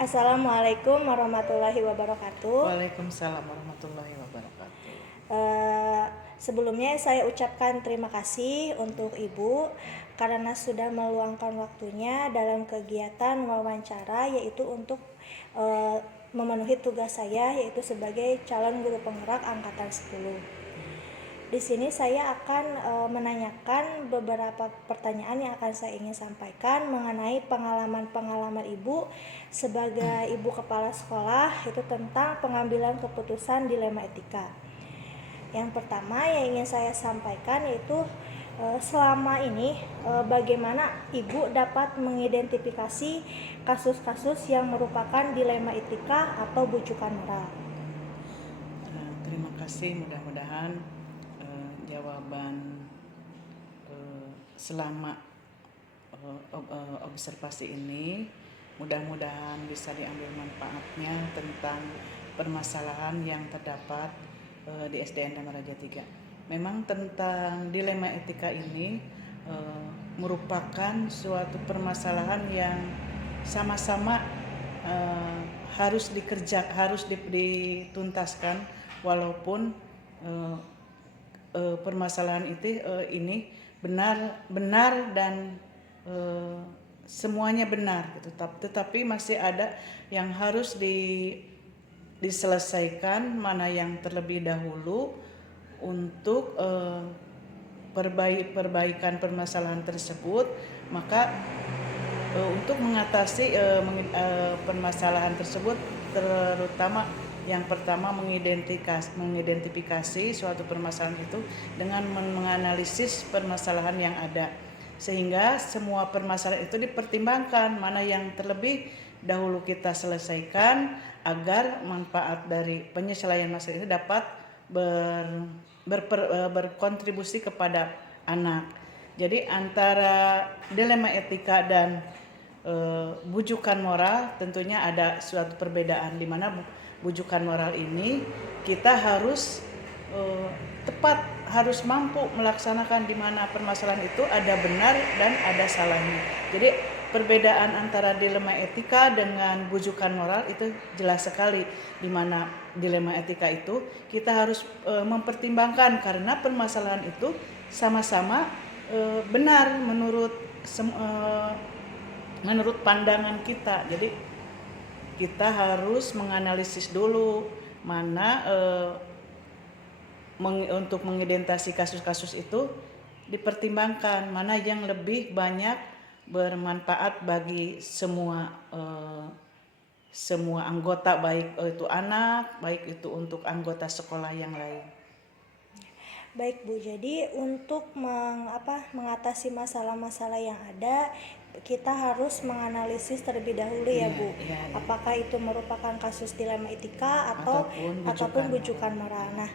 Assalamualaikum warahmatullahi wabarakatuh. Waalaikumsalam warahmatullahi wabarakatuh. Eh, Sebelumnya saya ucapkan terima kasih untuk Ibu karena sudah meluangkan waktunya dalam kegiatan wawancara, yaitu untuk memenuhi tugas saya, yaitu sebagai calon guru penggerak angkatan 10. Di sini saya akan menanyakan beberapa pertanyaan yang akan saya ingin sampaikan mengenai pengalaman-pengalaman Ibu sebagai Ibu Kepala Sekolah, itu tentang pengambilan keputusan dilema etika. Yang pertama yang ingin saya sampaikan yaitu selama ini bagaimana Ibu dapat mengidentifikasi kasus-kasus yang merupakan dilema etika atau bujukan moral. Terima kasih, mudah-mudahan jawaban selama observasi ini mudah-mudahan bisa diambil manfaatnya tentang permasalahan yang terdapat di SDN Dharmaraja 3. Memang tentang dilema etika ini merupakan suatu permasalahan yang sama-sama harus dituntaskan, walaupun permasalahan ini benar dan semuanya benar gitu. Tetapi masih ada yang harus diselesaikan, mana yang terlebih dahulu untuk perbaikan permasalahan tersebut. Maka untuk mengatasi permasalahan tersebut, terutama yang pertama mengidentifikasi suatu permasalahan itu dengan menganalisis permasalahan yang ada, sehingga semua permasalahan itu dipertimbangkan mana yang terlebih dahulu kita selesaikan agar manfaat dari penyelesaian masalah itu dapat berkontribusi kepada anak. Jadi antara dilema etika dan bujukan moral tentunya ada suatu perbedaan, di mana bujukan moral ini kita harus tepat, harus mampu melaksanakan, di mana permasalahan itu ada benar dan ada salahnya. Jadi perbedaan antara dilema etika dengan bujukan moral itu jelas sekali, di mana dilema etika itu kita harus mempertimbangkan karena permasalahan itu sama-sama benar menurut pandangan kita. Jadi kita harus menganalisis dulu mana untuk mengidentifikasi kasus-kasus itu, dipertimbangkan mana yang lebih banyak bermanfaat bagi semua anggota, baik itu anak, baik itu untuk anggota sekolah yang lain. Baik Bu, jadi untuk mengatasi masalah-masalah yang ada, kita harus menganalisis terlebih dahulu ya Bu. Ya. Apakah itu merupakan kasus dilema etika ataupun bujukan moral. Nah,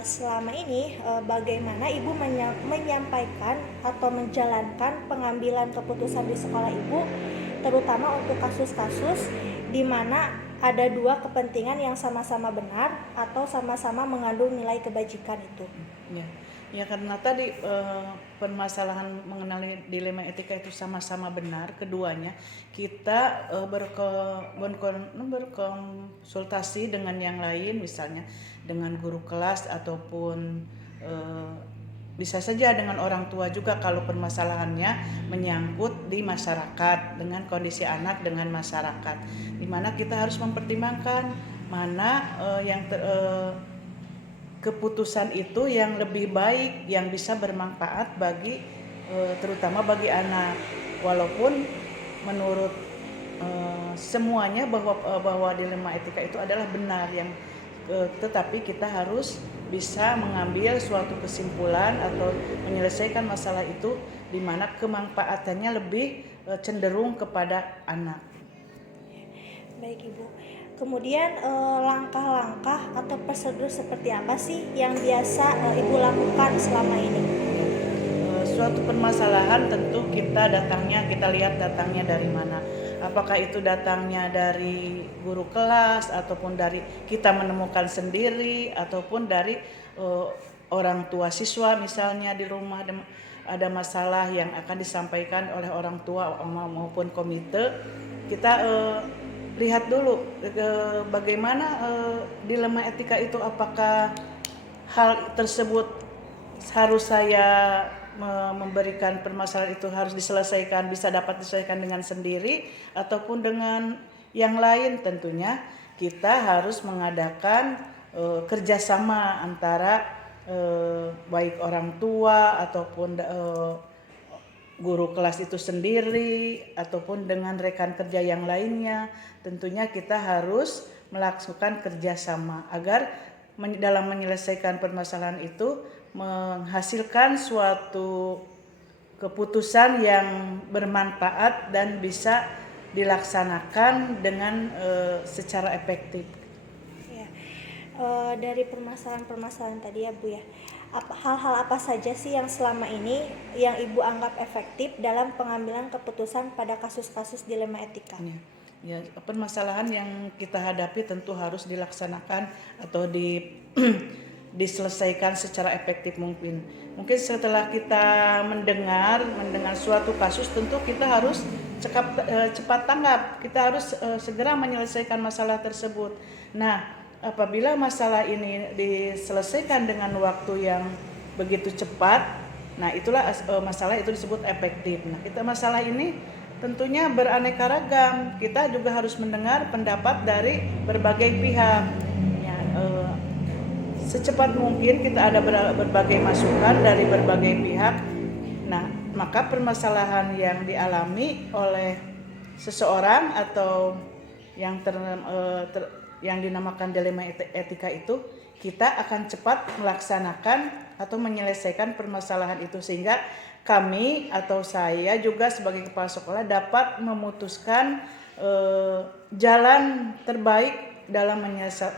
selama ini bagaimana Ibu menyampaikan atau menjalankan pengambilan keputusan di sekolah Ibu, terutama untuk kasus-kasus di mana ada dua kepentingan yang sama-sama benar atau sama-sama mengandung nilai kebajikan itu. Ya karena tadi permasalahan mengenai dilema etika itu sama-sama benar keduanya, kita berkonsultasi dengan yang lain, misalnya dengan guru kelas ataupun bisa saja dengan orang tua juga kalau permasalahannya menyangkut di masyarakat, dengan kondisi anak dengan masyarakat, di mana kita harus mempertimbangkan mana keputusan itu yang lebih baik, yang bisa bermanfaat bagi terutama bagi anak, walaupun menurut semuanya bahwa dilema etika itu adalah benar, tetapi kita harus bisa mengambil suatu kesimpulan atau menyelesaikan masalah itu di mana kemanfaatannya lebih cenderung kepada anak. Baik Ibu. Kemudian langkah-langkah atau prosedur seperti apa sih yang biasa Ibu lakukan selama ini? Suatu permasalahan tentu kita lihat datangnya dari mana. Apakah itu datangnya dari guru kelas, ataupun dari kita menemukan sendiri, ataupun dari orang tua siswa, misalnya di rumah ada masalah yang akan disampaikan oleh orang tua maupun komite. Kita lihat dulu bagaimana dilema etika itu, apakah hal tersebut harus saya memberikan permasalahan itu harus diselesaikan, bisa dapat diselesaikan dengan sendiri ataupun dengan yang lain. Tentunya kita harus mengadakan kerjasama antara baik orang tua ataupun guru kelas itu sendiri ataupun dengan rekan kerja yang lainnya. Tentunya kita harus melakukan kerjasama agar dalam menyelesaikan permasalahan itu menghasilkan suatu keputusan yang bermanfaat dan bisa dilaksanakan dengan secara efektif. Ya. Dari permasalahan-permasalahan tadi ya Bu ya, hal-hal apa saja sih yang selama ini yang Ibu anggap efektif dalam pengambilan keputusan pada kasus-kasus dilema etika? Ya, permasalahan yang kita hadapi tentu harus dilaksanakan atau diselesaikan secara efektif mungkin. Mungkin setelah kita mendengar suatu kasus, tentu kita harus cepat tanggap. Kita harus segera menyelesaikan masalah tersebut. Nah, apabila masalah ini diselesaikan dengan waktu yang begitu cepat, nah itulah masalah itu disebut efektif. Nah, masalah ini tentunya beraneka ragam. Kita juga harus mendengar pendapat dari berbagai pihak. Ya, secepat mungkin kita ada berbagai masukan dari berbagai pihak. Nah, maka permasalahan yang dialami oleh seseorang atau yang dinamakan dilema etika itu, kita akan cepat melaksanakan atau menyelesaikan permasalahan itu sehingga kami atau saya juga sebagai kepala sekolah dapat memutuskan jalan terbaik dalam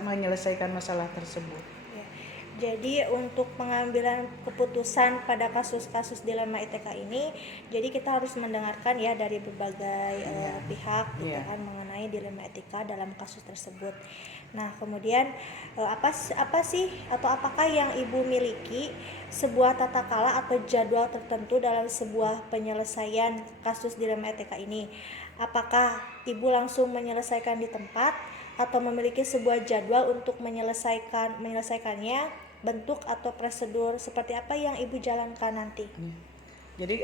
menyelesaikan masalah tersebut. Ya. Jadi untuk pengambilan keputusan pada kasus-kasus dilema etika ini, jadi kita harus mendengarkan ya dari berbagai pihak gitu kan mengenai dilema etika dalam kasus tersebut. Nah, kemudian apa sih atau apakah yang Ibu miliki sebuah tata kala atau jadwal tertentu dalam sebuah penyelesaian kasus dilema etika ini? Apakah Ibu langsung menyelesaikan di tempat atau memiliki sebuah jadwal untuk menyelesaikannya, bentuk atau prosedur seperti apa yang Ibu jalankan nanti? Jadi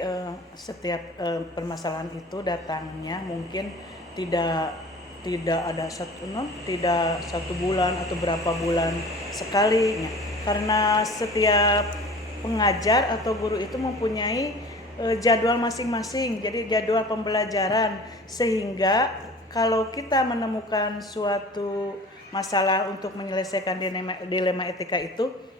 setiap permasalahan itu datangnya mungkin tidak ada tidak satu bulan atau berapa bulan sekali, karena setiap pengajar atau guru itu mempunyai jadwal masing-masing, jadi jadwal pembelajaran, sehingga kalau kita menemukan suatu masalah untuk menyelesaikan dilema etika itu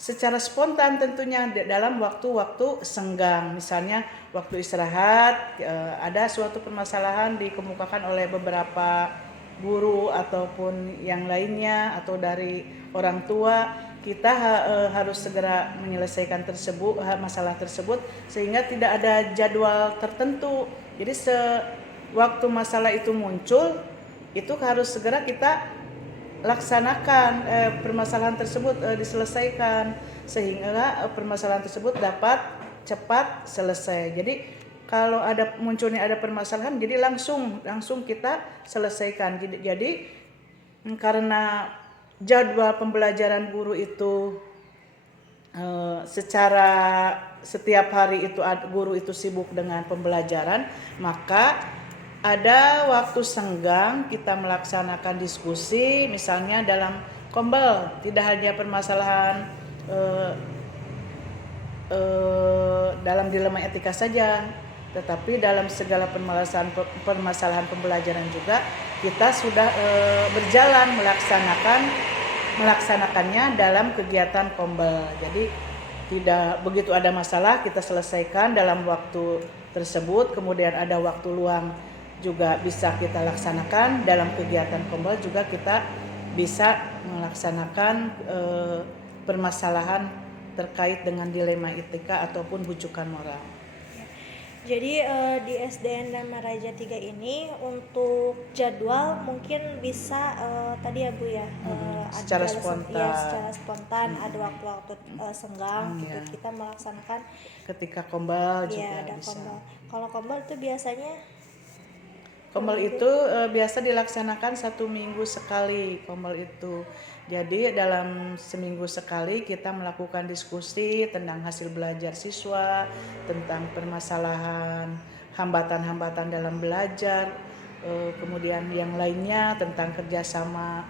secara spontan tentunya dalam waktu-waktu senggang. Misalnya waktu istirahat ada suatu permasalahan dikemukakan oleh beberapa guru ataupun yang lainnya atau dari orang tua, kita harus segera menyelesaikan masalah tersebut sehingga tidak ada jadwal tertentu. Jadi waktu masalah itu muncul, itu harus segera kita laksanakan permasalahan tersebut diselesaikan sehingga permasalahan tersebut dapat cepat selesai. Jadi kalau munculnya ada permasalahan, jadi langsung kita selesaikan. Jadi karena jadwal pembelajaran guru itu secara setiap hari itu guru itu sibuk dengan pembelajaran, maka ada waktu senggang kita melaksanakan diskusi, misalnya dalam kombel, tidak hanya permasalahan dalam dilema etika saja, tetapi dalam segala permasalahan pembelajaran juga kita sudah berjalan melaksanakannya dalam kegiatan kombel. Jadi tidak begitu ada masalah kita selesaikan dalam waktu tersebut, kemudian ada waktu luang juga bisa kita laksanakan dalam kegiatan kombel, juga kita bisa melaksanakan permasalahan terkait dengan dilema etika ataupun bujukan moral. Jadi di SDN Dharma Raja 3 ini untuk jadwal mungkin bisa tadi ya Bu ya, secara spontan, ada waktu-waktu senggang gitu kita melaksanakan ketika kombel juga ada bisa. Kombel. Kalau kombel itu biasanya Kombel itu biasa dilaksanakan 1 minggu sekali kombel itu. Jadi dalam seminggu sekali kita melakukan diskusi tentang hasil belajar siswa, tentang permasalahan hambatan-hambatan dalam belajar, kemudian yang lainnya tentang kerjasama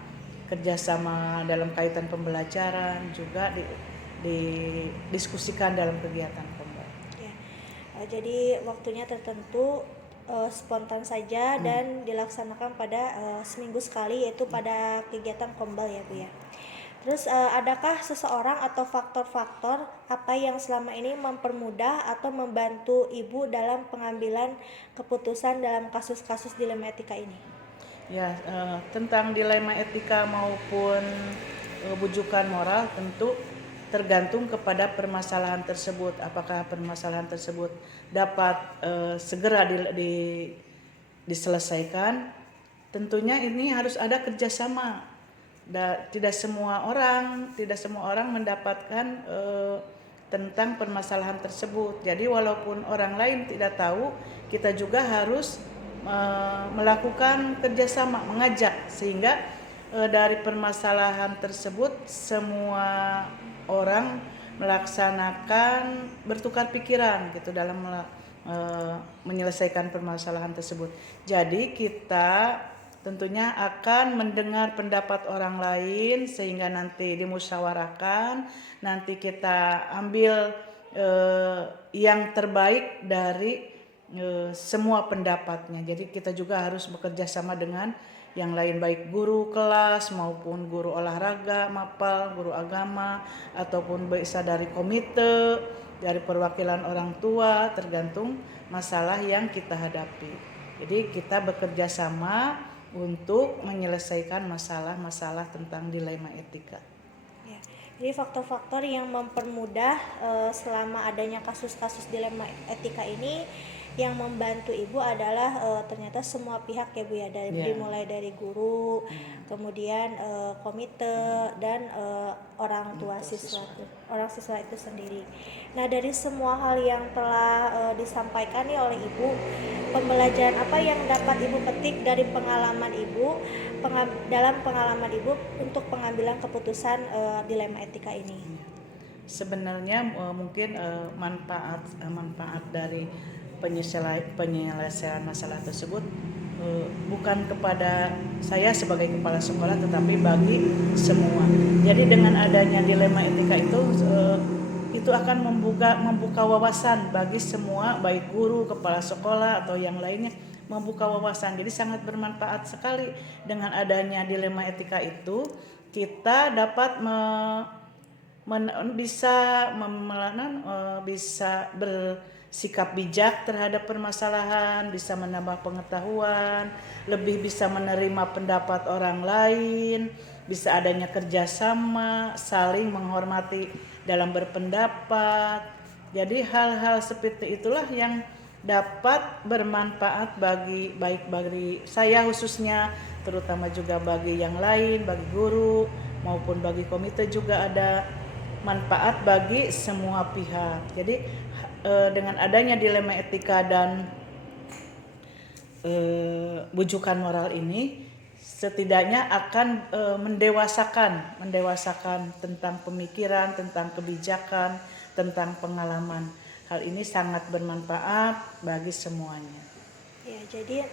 dalam kaitan pembelajaran juga didiskusikan dalam kegiatan kombel. Ya. Jadi waktunya tertentu, spontan saja dan dilaksanakan pada seminggu sekali, yaitu pada kegiatan kombel ya Bu ya. Terus adakah seseorang atau faktor-faktor apa yang selama ini mempermudah atau membantu Ibu dalam pengambilan keputusan dalam kasus-kasus dilema etika ini? Ya, tentang dilema etika maupun bujukan moral tentu tergantung kepada permasalahan tersebut. Apakah permasalahan tersebut dapat segera diselesaikan? Tentunya ini harus ada kerjasama. Tidak semua orang mendapatkan tentang permasalahan tersebut. Jadi walaupun orang lain tidak tahu, kita juga harus melakukan kerjasama, mengajak sehingga dari permasalahan tersebut semua orang melaksanakan bertukar pikiran gitu dalam menyelesaikan permasalahan tersebut. Jadi kita tentunya akan mendengar pendapat orang lain sehingga nanti dimusyawarahkan, nanti kita ambil yang terbaik dari semua pendapatnya. Jadi kita juga harus bekerja sama dengan yang lain, baik guru kelas maupun guru olahraga, mapal, guru agama, ataupun bisa dari komite, dari perwakilan orang tua, tergantung masalah yang kita hadapi. Jadi kita bekerja sama untuk menyelesaikan masalah-masalah tentang dilema etika. Ya. Jadi faktor-faktor yang mempermudah selama adanya kasus-kasus dilema etika ini, yang membantu Ibu adalah ternyata semua pihak ya Bu ya, dimulai dari guru, kemudian komite dan orang siswa itu sendiri. Nah, dari semua hal yang telah disampaikan nih oleh Ibu, pembelajaran apa yang dapat Ibu petik dari pengalaman Ibu dalam pengalaman Ibu untuk pengambilan keputusan dilema etika ini? Sebenarnya mungkin manfaat dari penyelesaian masalah tersebut bukan kepada saya sebagai kepala sekolah, tetapi bagi semua. Jadi dengan adanya dilema etika itu akan membuka wawasan bagi semua, baik guru, kepala sekolah atau yang lainnya, membuka wawasan. Jadi sangat bermanfaat sekali dengan adanya dilema etika itu. Kita dapat bisa bersikap bijak terhadap permasalahan, bisa menambah pengetahuan, lebih bisa menerima pendapat orang lain, bisa adanya kerjasama, saling menghormati dalam berpendapat. Jadi hal-hal seperti itulah yang dapat bermanfaat bagi saya khususnya, terutama juga bagi yang lain, bagi guru maupun bagi komite juga ada manfaat bagi semua pihak. Jadi dengan adanya dilema etika dan bujukan moral ini setidaknya akan mendewasakan tentang pemikiran, tentang kebijakan, tentang pengalaman. Hal ini sangat bermanfaat bagi semuanya. Ya, jadi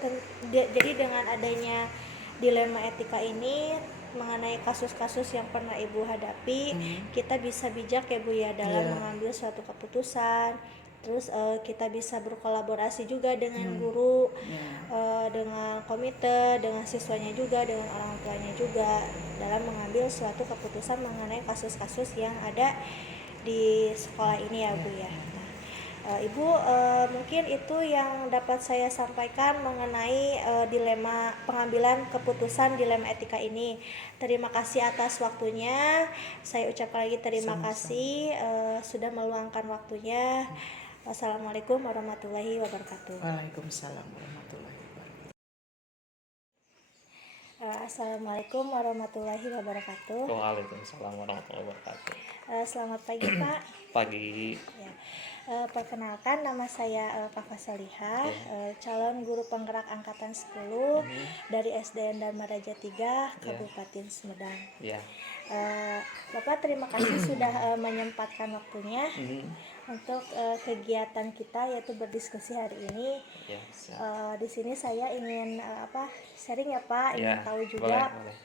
dengan adanya dilema etika ini mengenai kasus-kasus yang pernah Ibu hadapi, kita bisa bijak ya Bu ya dalam mengambil suatu keputusan. Terus kita bisa berkolaborasi juga dengan guru, dengan komite, dengan siswanya juga, dengan orang tuanya juga dalam mengambil suatu keputusan mengenai kasus-kasus yang ada di sekolah ini ya Bu ya. Ibu, mungkin itu yang dapat saya sampaikan mengenai dilema pengambilan keputusan dilema etika ini. Terima kasih atas waktunya. Saya ucapkan lagi terima kasih sudah meluangkan waktunya. Wassalamualaikum warahmatullahi wabarakatuh. Waalaikumsalam warahmatullahi wabarakatuh. Assalamualaikum warahmatullahi wabarakatuh. Waalaikumsalam warahmatullahi wabarakatuh. Selamat pagi Pak. Pagi. Ya. Perkenalkan nama saya Kafa Salihah, Ya. calon guru penggerak angkatan 10 dari SDN Dharma Raja 3 Ya. Kabupaten Sumedang. Ya. Bapak terima kasih sudah menyempatkan waktunya untuk kegiatan kita yaitu berdiskusi hari ini. Ya, siap. Di sini saya ingin sharing ya Pak, ingin Ya, tahu juga boleh.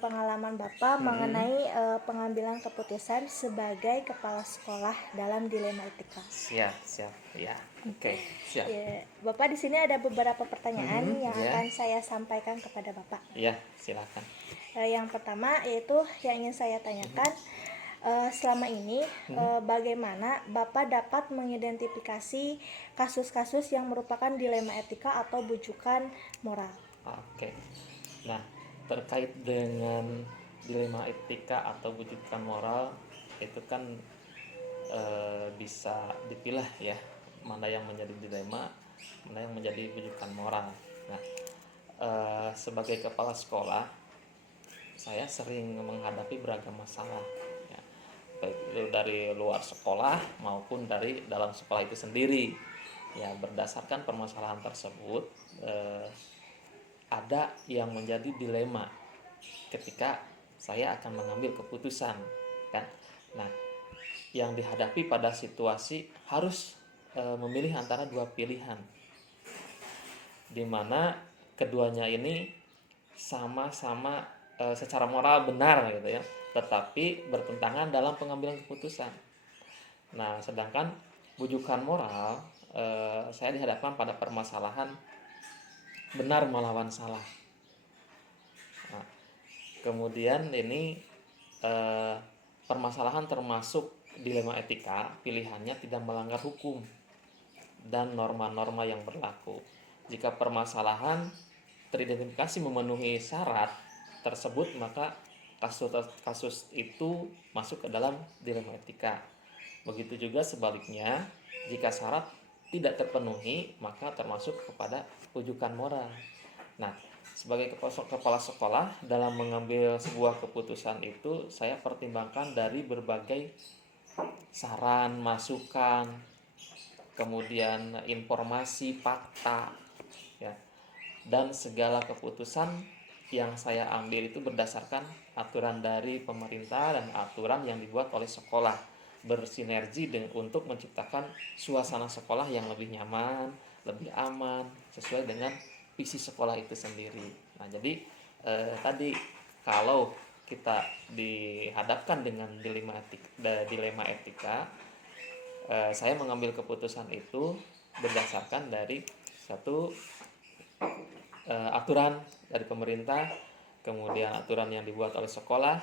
pengalaman Bapak mengenai pengambilan keputusan sebagai kepala sekolah dalam dilema etika. Siap. Ya. Oke, siap. Ya, Bapak di sini ada beberapa pertanyaan yang Ya. akan saya sampaikan kepada Bapak. Ya, silakan. Yang pertama yaitu yang ingin saya tanyakan, selama ini bagaimana Bapak dapat mengidentifikasi kasus-kasus yang merupakan dilema etika atau bujukan moral? Oke. Nah, terkait dengan dilema etika atau bujukan moral itu kan bisa dipilah ya, mana yang menjadi dilema, mana yang menjadi bujukan moral. Nah, sebagai kepala sekolah, saya sering menghadapi beragam masalah, ya, baik itu dari luar sekolah maupun dari dalam sekolah itu sendiri. Ya, berdasarkan permasalahan tersebut, ada yang menjadi dilema ketika saya akan mengambil keputusan, kan? Nah, yang dihadapi pada situasi harus memilih antara dua pilihan, di mana keduanya ini sama-sama secara moral benar gitu ya, tetapi bertentangan dalam pengambilan keputusan. Nah, sedangkan bujukan moral, saya dihadapkan pada permasalahan benar melawan salah. Nah, kemudian ini permasalahan termasuk dilema etika, pilihannya tidak melanggar hukum dan norma-norma yang berlaku. Jika permasalahan teridentifikasi memenuhi syarat tersebut, maka kasus itu masuk ke dalam dilema etika. Begitu juga sebaliknya, jika syarat tidak terpenuhi, maka termasuk kepada bujukan moral. Nah, sebagai kepala sekolah, dalam mengambil sebuah keputusan itu saya pertimbangkan dari berbagai saran, masukan, kemudian informasi, fakta, ya. Dan segala keputusan yang saya ambil itu berdasarkan aturan dari pemerintah dan aturan yang dibuat oleh sekolah, bersinergi untuk menciptakan suasana sekolah yang lebih nyaman, lebih aman, sesuai dengan visi sekolah itu sendiri. Nah, jadi tadi kalau kita dihadapkan dengan dilema etika, saya mengambil keputusan itu berdasarkan dari satu aturan dari pemerintah, kemudian aturan yang dibuat oleh sekolah,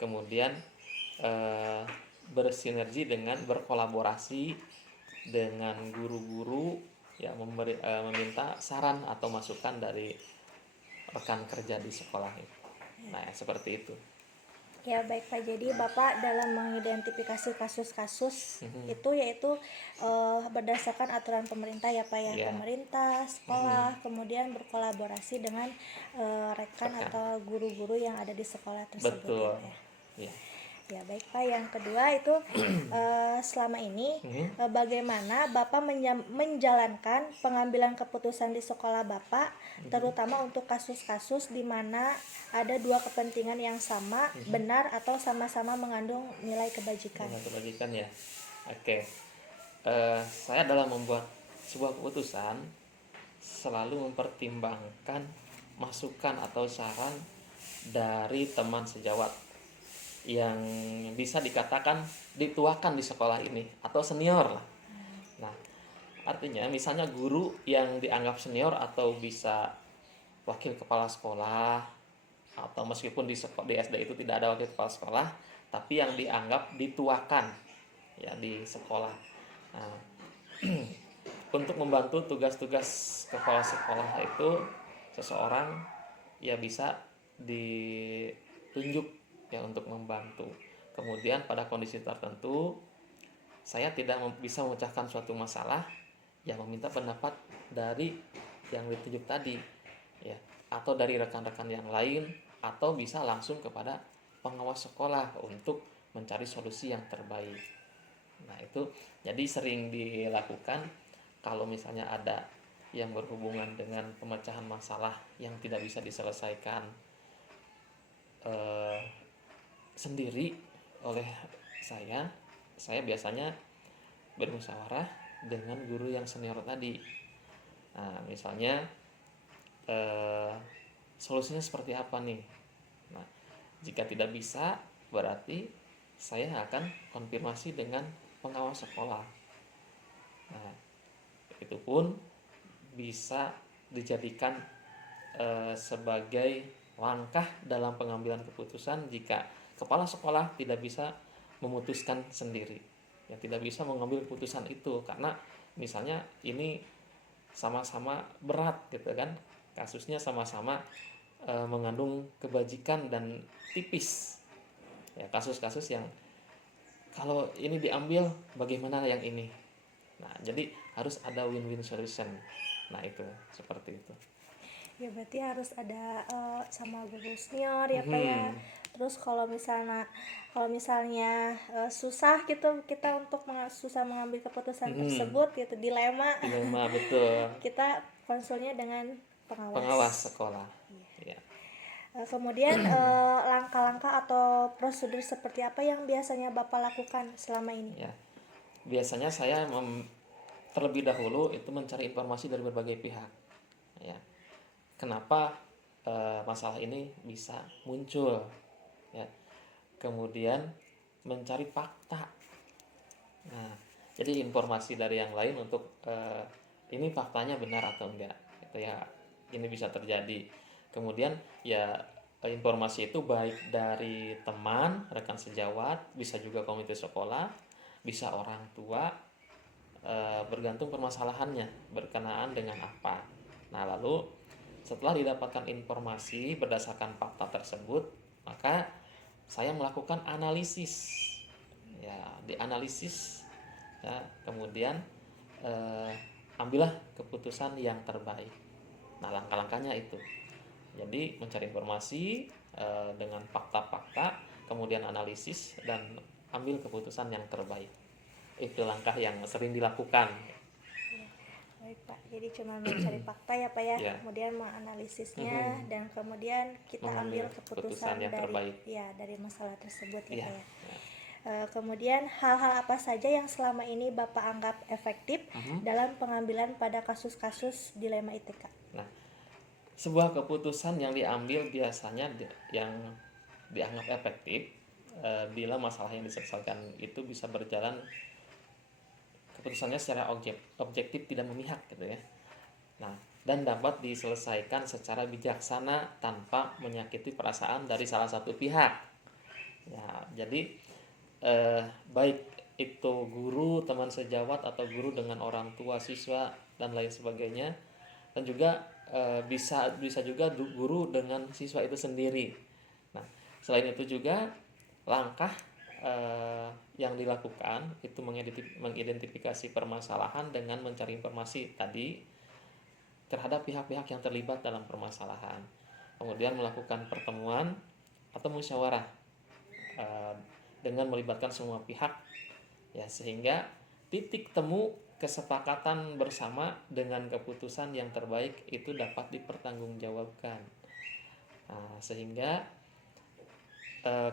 kemudian bersinergi dengan berkolaborasi dengan guru-guru, ya, meminta saran atau masukan dari rekan kerja di sekolah itu. Nah, seperti itu. Ya baik Pak, jadi Bapak dalam mengidentifikasi kasus-kasus itu yaitu berdasarkan aturan pemerintah ya Pak ya, pemerintah, sekolah, kemudian berkolaborasi dengan rekan atau guru-guru yang ada di sekolah tersebut. Betul. Ya. Ya baik Pak, yang kedua itu selama ini bagaimana Bapak menjalankan pengambilan keputusan di sekolah Bapak, terutama untuk kasus-kasus di mana ada dua kepentingan yang sama, benar atau sama-sama mengandung nilai kebajikan. Nilai kebajikan ya. Oke. Saya dalam membuat sebuah keputusan selalu mempertimbangkan masukan atau saran dari teman sejawat yang bisa dikatakan dituakan di sekolah ini atau senior lah. Nah, artinya misalnya guru yang dianggap senior atau bisa wakil kepala sekolah, atau meskipun di SD itu tidak ada wakil kepala sekolah, tapi yang dianggap dituakan ya di sekolah. Nah, untuk membantu tugas-tugas kepala sekolah itu, seseorang ya bisa ditunjuk ya untuk membantu. Kemudian pada kondisi tertentu saya tidak bisa memecahkan suatu masalah, ya meminta pendapat dari yang ditunjuk tadi, ya, atau dari rekan-rekan yang lain, atau bisa langsung kepada pengawas sekolah untuk mencari solusi yang terbaik. Nah, itu jadi sering dilakukan kalau misalnya ada yang berhubungan dengan pemecahan masalah yang tidak bisa diselesaikan eh, sendiri oleh saya biasanya bermusyawarah dengan guru yang senior tadi. Nah, misalnya eh, solusinya seperti apa nih? Nah, jika tidak bisa, berarti saya akan konfirmasi dengan pengawas sekolah. Nah, itu pun bisa dijadikan sebagai langkah dalam pengambilan keputusan jika kepala sekolah tidak bisa memutuskan sendiri, ya tidak bisa mengambil keputusan itu karena misalnya ini sama-sama berat gitu kan, kasusnya sama-sama mengandung kebajikan dan tipis, ya kasus-kasus yang kalau ini diambil bagaimana yang ini. Nah, jadi harus ada win-win solution. Nah, itu seperti itu. Ya berarti harus ada sama guru senior ya Pak ya. Terus kalau misalnya susah gitu kita untuk susah mengambil keputusan tersebut gitu, dilema. Dilema betul. Kita konsulnya dengan Pengawas sekolah. Ya. Kemudian langkah-langkah atau prosedur seperti apa yang biasanya Bapak lakukan selama ini? Ya. Biasanya saya terlebih dahulu itu mencari informasi dari berbagai pihak. Ya. Kenapa masalah ini bisa muncul? Ya. Kemudian mencari fakta. Nah, jadi informasi dari yang lain untuk ini faktanya benar atau enggak. Itu ya, ini bisa terjadi. Kemudian ya informasi itu baik dari teman, rekan sejawat, bisa juga komite sekolah, bisa orang tua, bergantung permasalahannya berkenaan dengan apa. Nah, lalu setelah didapatkan informasi berdasarkan fakta tersebut, maka saya melakukan analisis. Ya, dianalisis ya, kemudian ambillah keputusan yang terbaik. Nah, langkah-langkahnya itu. Jadi mencari informasi dengan fakta-fakta, kemudian analisis dan ambil keputusan yang terbaik. Itu langkah yang sering dilakukan. Baik Pak, jadi cuma mencari fakta ya Pak ya, Ya. kemudian menganalisisnya dan kemudian kita ambil keputusan yang terbaik. dari masalah tersebut ya Ya. Pak ya. Kemudian hal-hal apa saja yang selama ini Bapak anggap efektif dalam pengambilan pada kasus-kasus dilema ITK? Nah, sebuah keputusan yang diambil biasanya yang dianggap efektif bila masalah yang diselesaikan itu bisa berjalan, keputusannya secara objektif tidak memihak gitu ya. Nah, dan dapat diselesaikan secara bijaksana tanpa menyakiti perasaan dari salah satu pihak. Ya, jadi baik itu guru, teman sejawat atau guru dengan orang tua siswa dan lain sebagainya, dan juga bisa juga guru dengan siswa itu sendiri. Nah, selain itu juga langkah yang dilakukan itu mengidentifikasi permasalahan dengan mencari informasi tadi terhadap pihak-pihak yang terlibat dalam permasalahan, kemudian melakukan pertemuan atau musyawarah dengan melibatkan semua pihak ya, sehingga titik temu kesepakatan bersama dengan keputusan yang terbaik itu dapat dipertanggungjawabkan. Nah, sehingga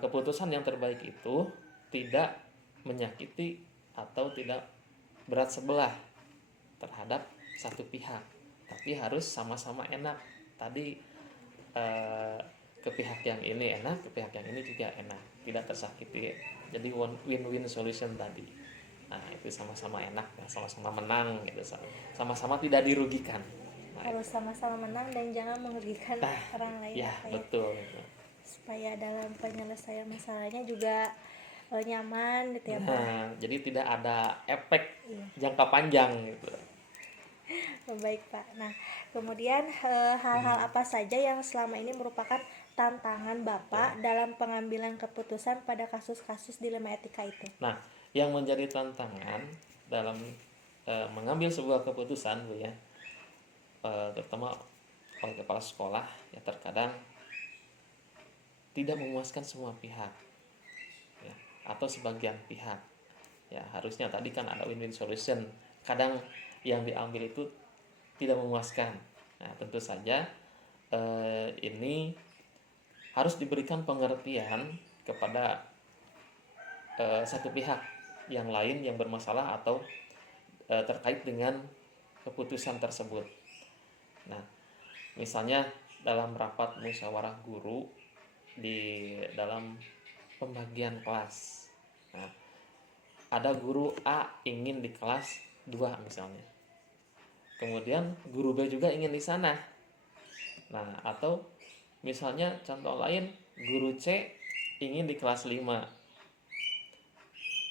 keputusan yang terbaik itu tidak menyakiti atau tidak berat sebelah terhadap satu pihak, tapi harus sama-sama enak. Tadi ke pihak yang ini enak, ke pihak yang ini juga enak, tidak tersakiti. Jadi win-win solution tadi. Nah, itu sama-sama enak, sama-sama menang gitu, sama-sama tidak dirugikan. Nah, harus sama-sama menang dan jangan merugikan orang lain ya, ya, betul. Supaya dalam penyelesaian masalahnya juga nyaman gitu ya Pak. Nah, jadi tidak ada efek jangka panjang gitu. Baik Pak. Nah, kemudian hal-hal apa saja yang selama ini merupakan tantangan Bapak dalam pengambilan keputusan pada kasus-kasus dilema etika itu? Nah, yang menjadi tantangan dalam mengambil sebuah keputusan Bu ya, terutama oleh kepala sekolah ya, terkadang tidak memuaskan semua pihak ya. atau sebagian pihak. Ya, harusnya tadi kan ada win-win solution. Kadang yang diambil itu tidak memuaskan. Nah, tentu saja ini harus diberikan pengertian kepada satu pihak yang lain yang bermasalah atau terkait dengan keputusan tersebut. Nah, misalnya dalam rapat musyawarah guru di dalam pembagian kelas. Nah, ada guru A ingin di kelas 2 misalnya. Kemudian guru B juga ingin di sana. Nah, atau misalnya contoh lain, guru C ingin di kelas 5.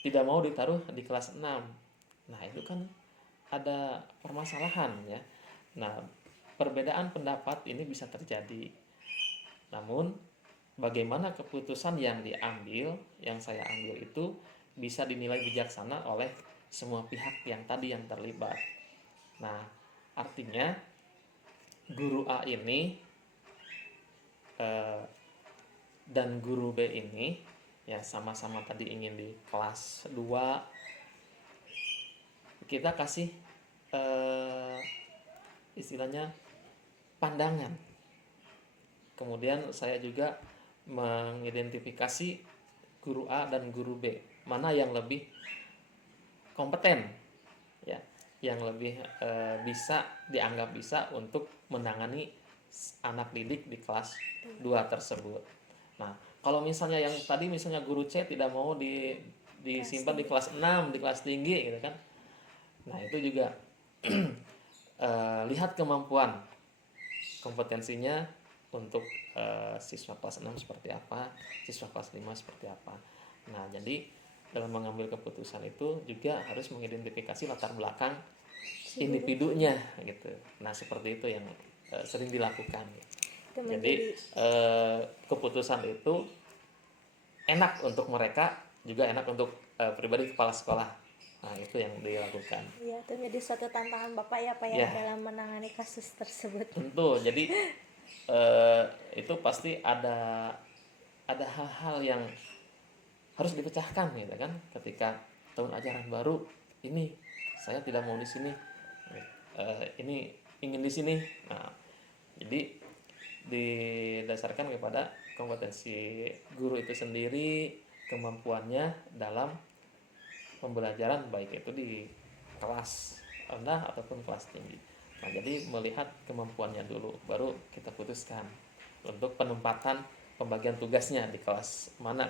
Tidak mau ditaruh di kelas 6. Nah, itu kan ada permasalahan ya. Nah, perbedaan pendapat ini bisa terjadi. Namun, bagaimana keputusan yang diambil, yang saya ambil itu bisa dinilai bijaksana oleh semua pihak yang tadi yang terlibat. Nah, artinya guru A ini dan guru B ini ya sama-sama tadi ingin di kelas 2. Kita kasih istilahnya pandangan. Kemudian saya juga mengidentifikasi guru A dan guru B, mana yang lebih kompeten ya, yang lebih dianggap bisa untuk menangani anak didik di kelas 2 tersebut. Nah, kalau misalnya yang tadi misalnya guru C tidak mau disimpan di kelas 6, di kelas tinggi gitu kan. Nah, itu juga lihat kemampuan kompetensinya untuk siswa kelas 6 seperti apa, siswa kelas 5 seperti apa. Nah, jadi dalam mengambil keputusan itu juga harus mengidentifikasi latar belakang individunya gitu. Nah, seperti itu yang sering dilakukan. Jadi keputusan itu enak untuk mereka, juga enak untuk pribadi kepala sekolah. Nah, itu yang dilakukan. Ya, itu menjadi suatu tantangan Bapak ya Pak ya, dalam menangani kasus tersebut. Tentu, jadi itu pasti ada hal-hal yang harus dipecahkan gitu kan, ketika tahun ajaran baru ini saya tidak mau di sini, ini ingin di sini. Nah, jadi didasarkan kepada kompetensi guru itu sendiri, kemampuannya dalam pembelajaran baik itu di kelas rendah ataupun kelas tinggi. Nah, jadi melihat kemampuannya dulu, baru kita putuskan untuk penempatan pembagian tugasnya di kelas mana,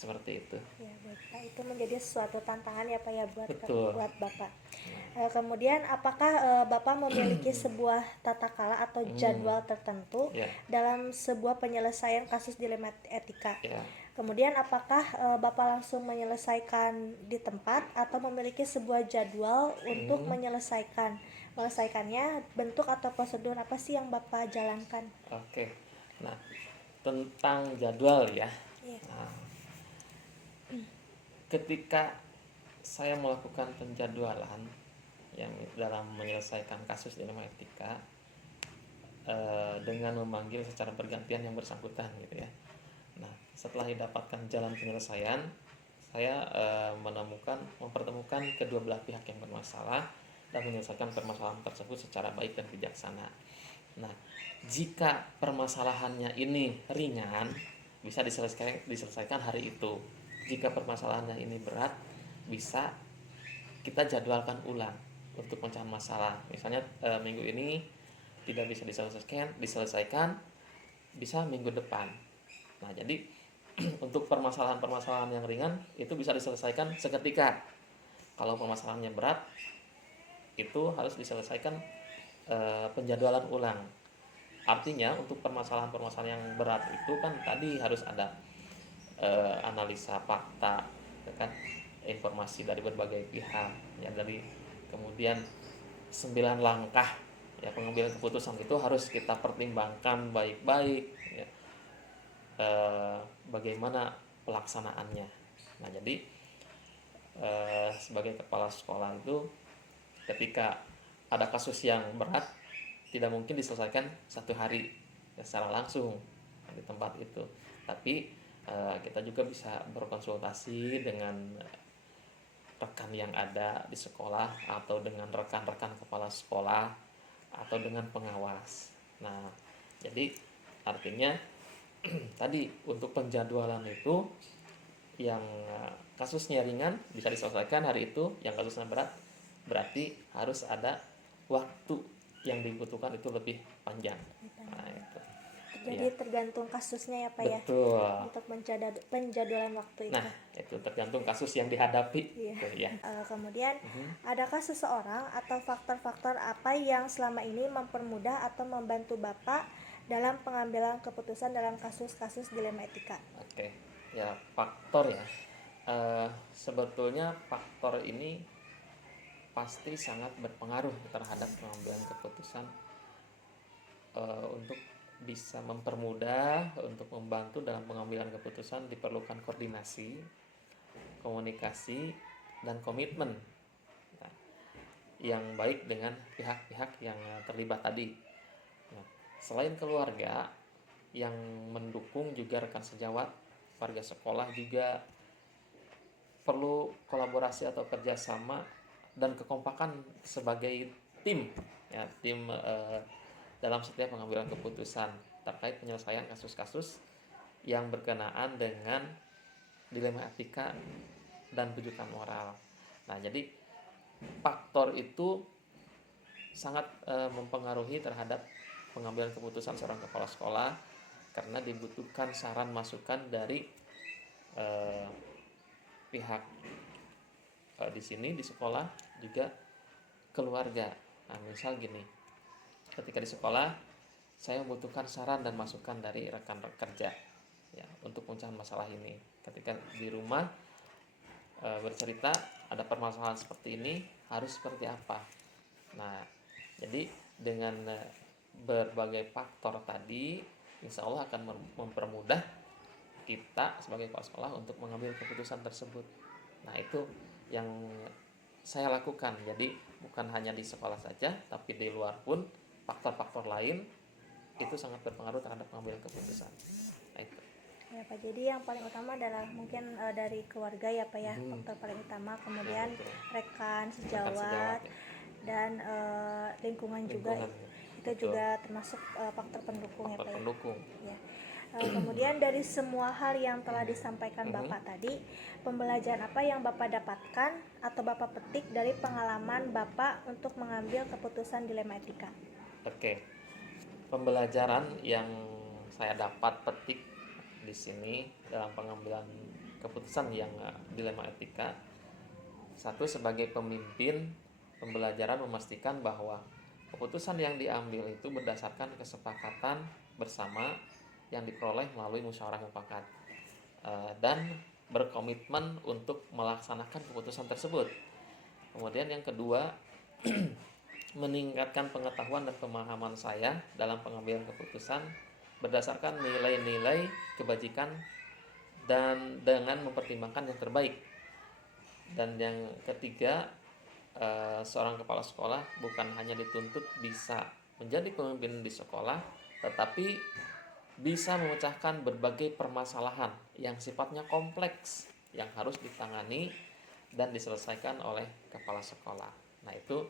seperti itu. Ya, baik Pak. Itu menjadi suatu tantangan ya Pak ya Betul. buat Bapak. Kemudian apakah Bapak memiliki sebuah tata kala atau jadwal tertentu dalam sebuah penyelesaian kasus dilema etika? Kemudian apakah Bapak langsung menyelesaikan di tempat atau memiliki sebuah jadwal untuk menyelesaikannya, bentuk atau prosedur apa sih yang Bapak jalankan? Oke. Nah, tentang jadwal ya. Nah, ketika saya melakukan penjadwalan yang dalam menyelesaikan kasus dilema etika dengan memanggil secara bergantian yang bersangkutan gitu ya. Nah, setelah didapatkan jalan penyelesaian, saya mempertemukan kedua belah pihak yang bermasalah dan menyelesaikan permasalahan tersebut secara baik dan bijaksana. Nah, jika permasalahannya ini ringan, bisa diselesaikan hari itu. Jika permasalahannya ini berat, bisa kita jadwalkan ulang untuk pemecahan masalah. Misalnya minggu ini tidak bisa diselesaikan, bisa minggu depan. Nah, jadi untuk permasalahan-permasalahan yang ringan itu bisa diselesaikan seketika. Kalau permasalahannya berat, itu harus diselesaikan penjadwalan ulang. Artinya untuk permasalahan-permasalahan yang berat itu kan tadi harus ada analisa fakta, kan, informasi dari berbagai pihak, ya, dari kemudian 9 langkah ya pengambilan keputusan itu harus kita pertimbangkan baik-baik ya, bagaimana pelaksanaannya. Nah, jadi sebagai kepala sekolah itu ketika ada kasus yang berat tidak mungkin diselesaikan satu hari ya, secara langsung di tempat itu, tapi Kita juga bisa berkonsultasi dengan rekan yang ada di sekolah atau dengan rekan-rekan kepala sekolah atau dengan pengawas. Nah, jadi artinya tadi untuk penjadwalan itu yang kasusnya ringan bisa diselesaikan hari itu, yang kasusnya berat berarti harus ada waktu yang dibutuhkan itu lebih panjang. Nah, itu. Jadi Iya. tergantung kasusnya ya Pak ya, Betul. untuk penjadwalan waktu itu. Nah, itu tergantung kasus yang dihadapi. Iya. Tuh, ya. Kemudian, adakah seseorang atau faktor-faktor apa yang selama ini mempermudah atau membantu Bapak dalam pengambilan keputusan dalam kasus-kasus dilema etika? Oke, ya faktor ya. Sebetulnya faktor ini pasti sangat berpengaruh terhadap pengambilan keputusan, untuk bisa mempermudah, untuk membantu dalam pengambilan keputusan diperlukan koordinasi, komunikasi, dan komitmen, nah, yang baik dengan pihak-pihak yang terlibat tadi. Nah, selain keluarga yang mendukung, juga rekan sejawat, warga sekolah juga perlu kolaborasi atau kerjasama dan kekompakan sebagai tim, ya, tim dalam setiap pengambilan keputusan terkait penyelesaian kasus-kasus yang berkenaan dengan dilema etika dan rujukan moral. Nah, jadi faktor itu sangat mempengaruhi terhadap pengambilan keputusan seorang kepala sekolah, karena dibutuhkan saran masukan dari pihak di sini di sekolah, juga keluarga. Nah, misal gini, ketika di sekolah saya membutuhkan saran dan masukan dari rekan kerja, ya, untuk pemecahan masalah ini. Ketika di rumah bercerita ada permasalahan seperti ini, harus seperti apa. Nah, jadi dengan berbagai faktor tadi, insya Allah akan mempermudah kita sebagai kepala sekolah untuk mengambil keputusan tersebut. Nah, itu yang saya lakukan. Jadi bukan hanya di sekolah saja, tapi di luar pun faktor-faktor lain itu sangat berpengaruh terhadap pengambilan keputusan. Nah, itu. Ya Pak, jadi yang paling utama adalah mungkin dari keluarga ya Pak ya, faktor paling utama, kemudian betul. rekan Rekan sejawat, sejawat, ya. dan lingkungan juga, Lingkungan, itu betul. juga termasuk faktor pendukung ya Faktor Pak ya. pendukung. Ya. Kemudian dari semua hal yang telah disampaikan Bapak tadi, pembelajaran apa yang Bapak dapatkan atau Bapak petik dari pengalaman Bapak untuk mengambil keputusan dilema etika? Oke. Pembelajaran yang saya dapat petik di sini dalam pengambilan keputusan yang dilema etika. Satu, sebagai pemimpin, pembelajaran memastikan bahwa keputusan yang diambil itu berdasarkan kesepakatan bersama yang diperoleh melalui musyawarah mufakat, dan berkomitmen untuk melaksanakan keputusan tersebut. Kemudian yang kedua, meningkatkan pengetahuan dan pemahaman saya dalam pengambilan keputusan berdasarkan nilai-nilai kebajikan dan dengan mempertimbangkan yang terbaik. Dan yang ketiga, seorang kepala sekolah bukan hanya dituntut bisa menjadi pemimpin di sekolah, tetapi bisa memecahkan berbagai permasalahan yang sifatnya kompleks yang harus ditangani dan diselesaikan oleh kepala sekolah. Nah, itu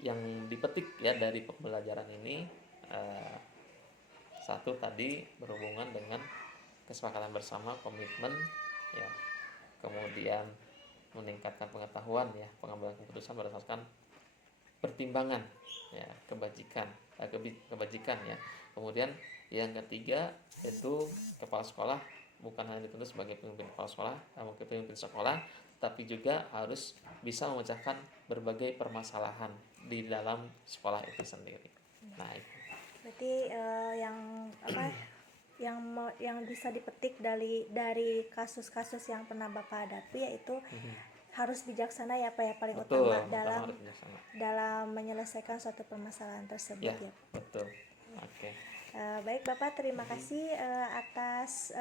yang dipetik ya dari pembelajaran ini. Satu tadi berhubungan dengan kesepakatan bersama, komitmen, ya, kemudian meningkatkan pengetahuan, ya, pengambilan keputusan berdasarkan pertimbangan, ya, kebajikan, ya. Kemudian yang ketiga itu kepala sekolah bukan hanya dituntut sebagai pemimpin kepala sekolah, pemimpin sekolah, tapi juga harus bisa memecahkan berbagai permasalahan di dalam sekolah itu sendiri. Nah, itu. Berarti yang apa yang bisa dipetik dari kasus-kasus yang pernah Bapak hadapi, yaitu harus bijaksana ya Pak ya, paling Betul, utama dalam harus bijaksana. menyelesaikan suatu permasalahan tersebut Ya, ya. betul. Oke. Baik Bapak, terima kasih atas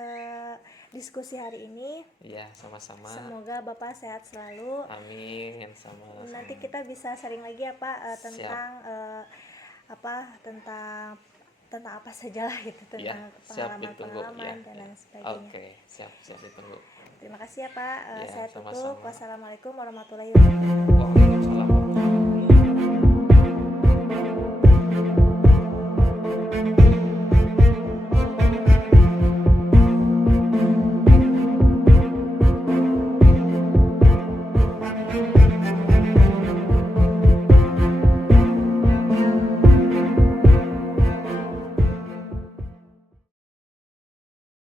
diskusi hari ini. Ya, sama-sama. Semoga Bapak sehat selalu. Amin, sama-sama. Nanti kita bisa sharing lagi ya Pak tentang tentang tentang apa saja lah gitu, Ya, tentang siap ditunggu ya. pengalaman-pengalaman dan lain sebagainya. Oke, siap ditunggu. Terima kasih ya Pak. Ya, Saya tutup. sama-sama. Wassalamualaikum warahmatullahi wabarakatuh. Waalaikumsalam